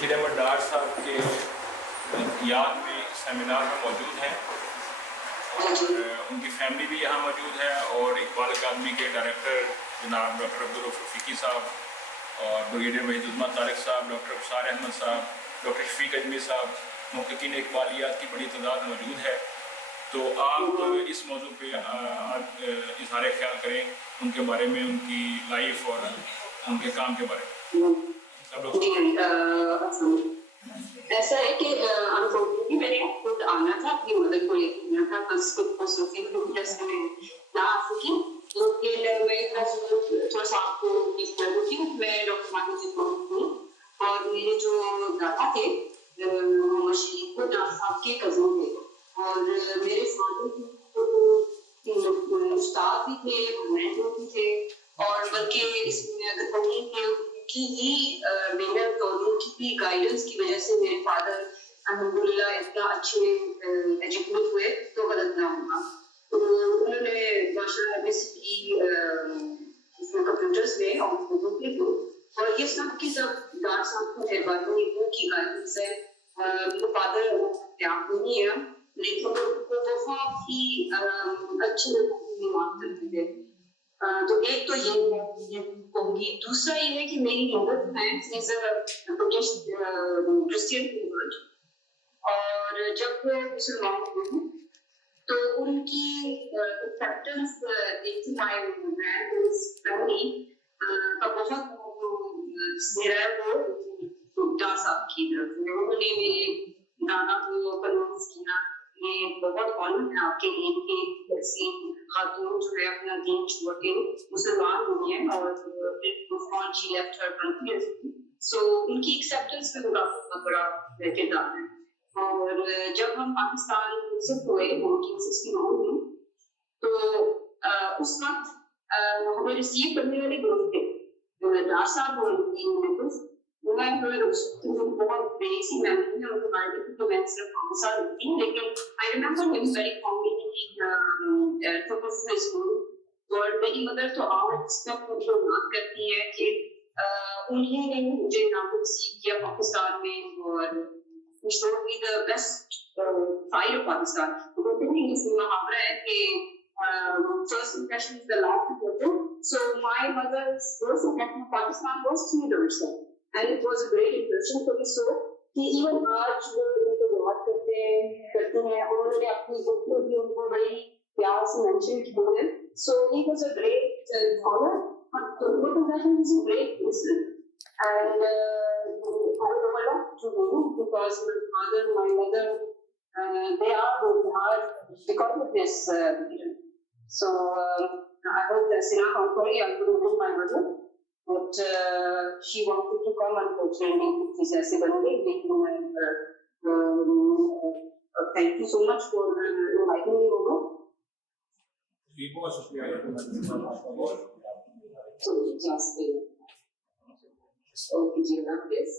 بشیر احمد ڈار صاحب کے یاد میں سیمینار میں موجود ہیں اور ان کی فیملی بھی یہاں موجود ہے، اور اقبال اکیڈمی کے ڈائریکٹر جناب ڈاکٹر عبدالغفور فقی صاحب اور بریگیڈیئر وحید الرحمن طارق صاحب، ڈاکٹر ابصار احمد صاحب، ڈاکٹر شفیق اجمی صاحب، محققین اقبالیات کی بڑی تعداد موجود ہے. تو آپ اس موضوع پہ اظہار خیال کریں ان کے بارے میں، ان کی لائف اور ان کے کام کے بارے میں. ایسا ہے کہ انفارچونیٹلی میں نے خود آنا تھا، اپنی مدد کو لے کے آنا تھا، بس خود کو صوفی کی وجہ سے میں نہ آ سکی. لیکن میں تھوڑا سا آپ کو اس کر دیتی ہوں. میں ڈاکٹر ماہی جی ہوں، اور میرے جو دادا تھے محمد شریف کو ڈار صاحب کے کزن تھے، اور میرے فادر استاد بھی تھے، مینٹور بھی تھے، اور بلکہ اس میں اگر کہیں کہ کی ہی محنت اور ان کی بھی گائیڈنس کی وجہ سے میرے فادر الحمدللہ اتنا اچھے ایجوکیٹ ہوئے تو غلط نہ ہوگا. تو انہوں نے ماشاء اللہ MSc کی اس میں کمپیوٹرس میں اور تھے، اور یہ سب کی سب ڈار صاحب کو مہربانی ان کی گائیڈنس ہے. میرے فادر آپ نہیں ہے لیکن وہ بہت ہی اچھے بات کرتے تھے. تو ایک تو یہ کہوں گی. دوسرا یہ ہے کہ میری مدد ہے کرسچین کنورٹ، اور جب وہ مسلمان ہوئی تو ان کی ایکسیپٹنس دیکھتی فیملی کا بہت میرا وہ ڈار صاحب کی طرف سے انہوں نے میرے دادا کو کنوینس کیا. یہ بہت آنر ہے آپ کے لیے کہ ایسی خاتون جو ہے اپنا دین چھوڑ کے مسلمان ہوئی ہیں، اور سو ان کی ایکسیپٹنس میں بہت بڑا کردار ہے. اور جب ہم پاکستان شفٹ ہوئے 1969 میں، تو اس وقت ہمیں ریسیو کرنے والے دوست تھے ڈار صاحب اور بہت بڑی سی میموری ہے ان کے بارے میں، تو میں صرف ہمیشہ رکھتی ہوں. لیکن I remember him very fondly in school. اور میری مدر تو آج تک مجھے یاد کرتی ہے کہ انہیں نے مجھے یہاں پہ ریسیو کیا پاکستان میں، اور showed me the best side of Pakistan. تو اس میں محاورہ ہے کہ first impression is the last impression. So my mother's first impression of Pakistan was through the research, and it was a great impression for me. So کہ even آج وہ ان کو یاد کرتے ہیں، اور انہوں نے اپنی بک میں بھی ان کو بڑی پیار سے مینشن کیا ہے. So he was a great father, but good impression is a great person. And I owe a lot to him because my father, my mother, they are who they are because of this. So I hope that Sina Kankori, I couldn't do my mother, but she wanted to come, unfortunately she's aise ban gayi. Lekin thank you so much for inviting me over. جی بہت شکریہ. So just okay ji, Allah bless.